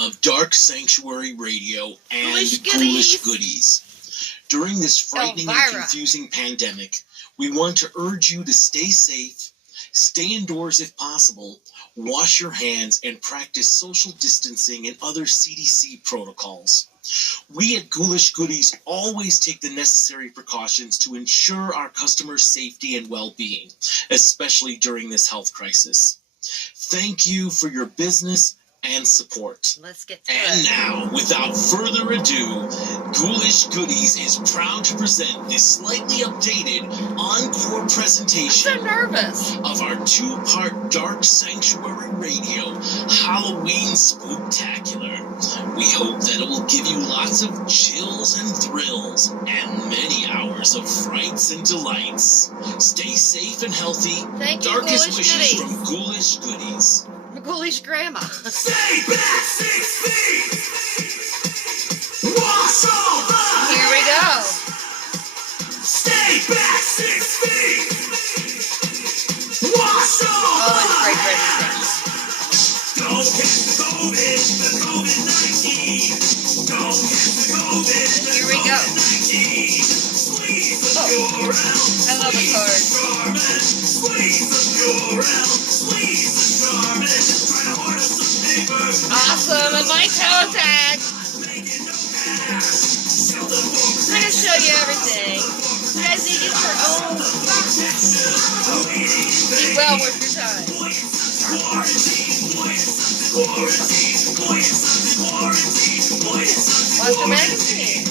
Of Dark Sanctuary Radio and Ghoulish Goodies. During this frightening and confusing pandemic, we want to urge you to stay safe, stay indoors if possible, wash your hands, and practice social distancing and other CDC protocols. We at Ghoulish Goodies always take the necessary precautions to ensure our customers' safety and well-being, especially during this health crisis. Thank you for your business and support. Let's get to and it. Now, without further ado, Ghoulish Goodies is proud to present this slightly updated encore presentation I'm so nervous. of our two-part Dark Sanctuary Radio Halloween Spooktacular. We hope that it will give you lots of chills and thrills and many hours of frights and delights. Stay safe and healthy. Thank you, Darkest Ghoulish wishes Goodies. from Ghoulish Goodies. Ghoulish grandma. Stay back 6 feet. Wash over. Here we go. Stay back 6 feet. Wash over. Oh, it's a great presentation. Don't get the COVID, the COVID-19. Don't get the COVID, the Here we go. COVID-19. Squeeze the Oh, pure out. I love the card. Squeeze the pure out. Squeeze the charmin. Try to order some paper. Awesome, and my toe tag. I'm going to show you everything. You guys need to get your own. Be well worth your time. Watch the magazine.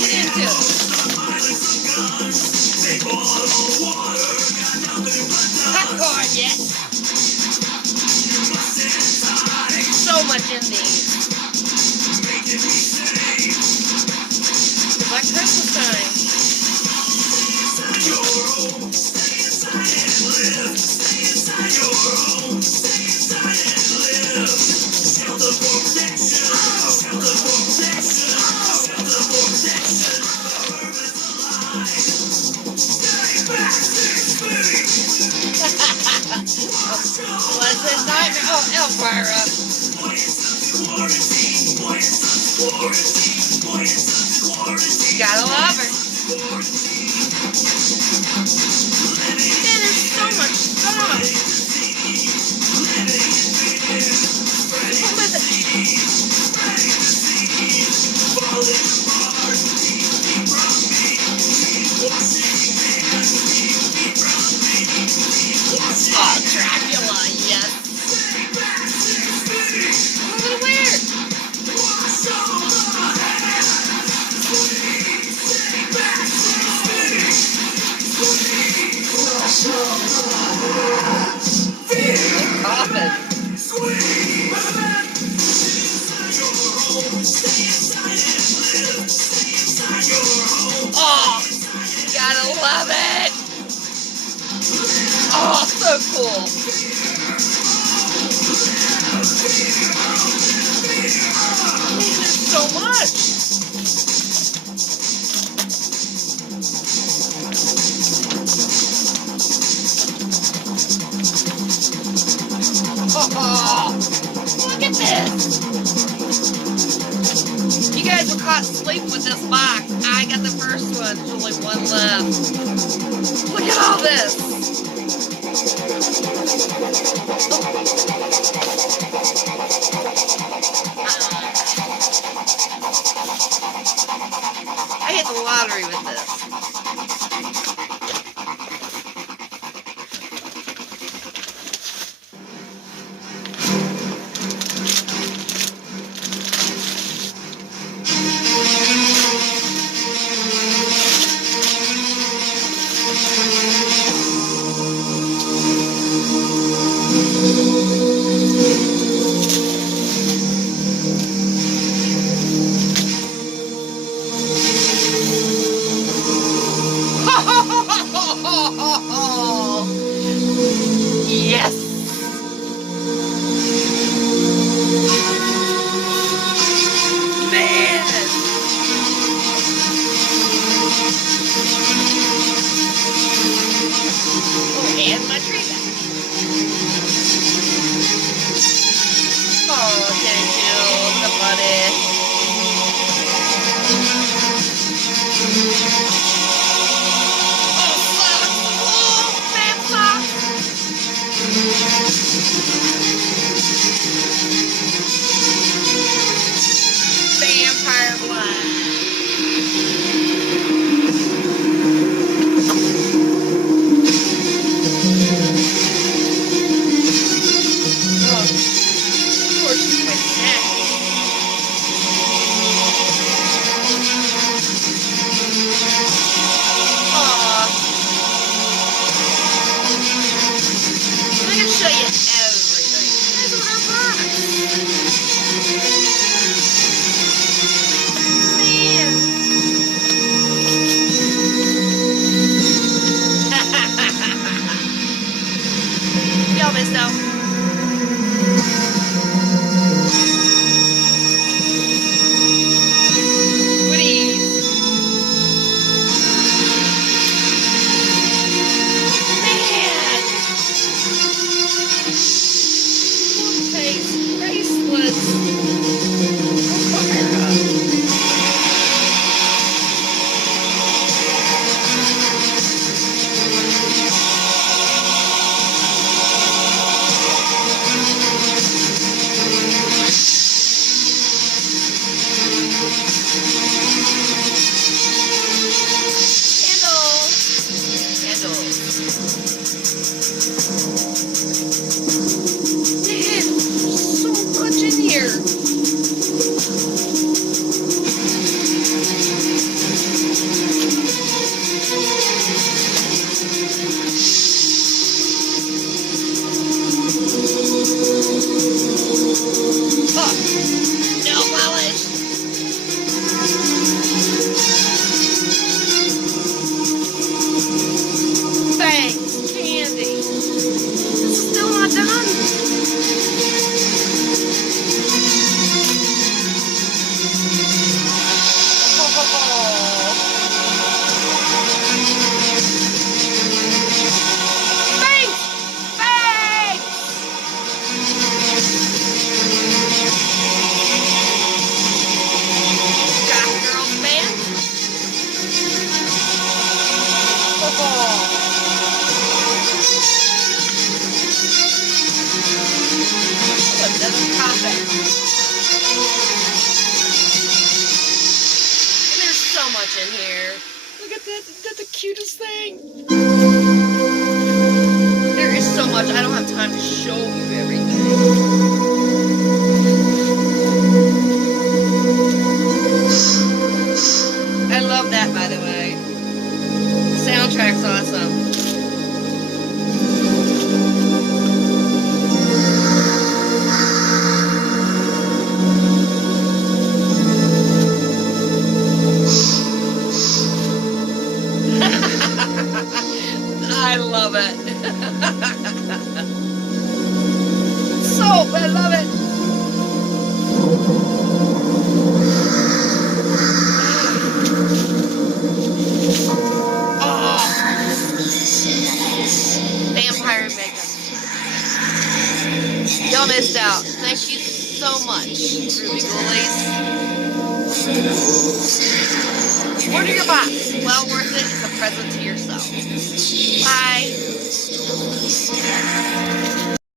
Get into it. Popcorn, yes. So much in these. It's like Christmas time. Pleasant nightmare. Oh, Elvira. Gotta love her. Man, there's so much stuff. What was it? Oh, Dracula, yes. Oh, what weird. Coffin. Oh, gotta love it. Oh, so cool. Man, there's so much. Oh, look at this. You guys were caught sleeping with this box. I got the first one. There's only one left. Look at all this. I hit the lottery with this. in here. Look at that. Isn't that the cutest thing? There is so much. I don't have time to show you everything. I love that, by the way. The soundtrack's awesome. I love it. Soap, I love it. Oh. Vampire makeup. Y'all missed out. Thank you so much, Ruby Ghoulish. Order your box. Well worth it. It's a present to yourself. Bye.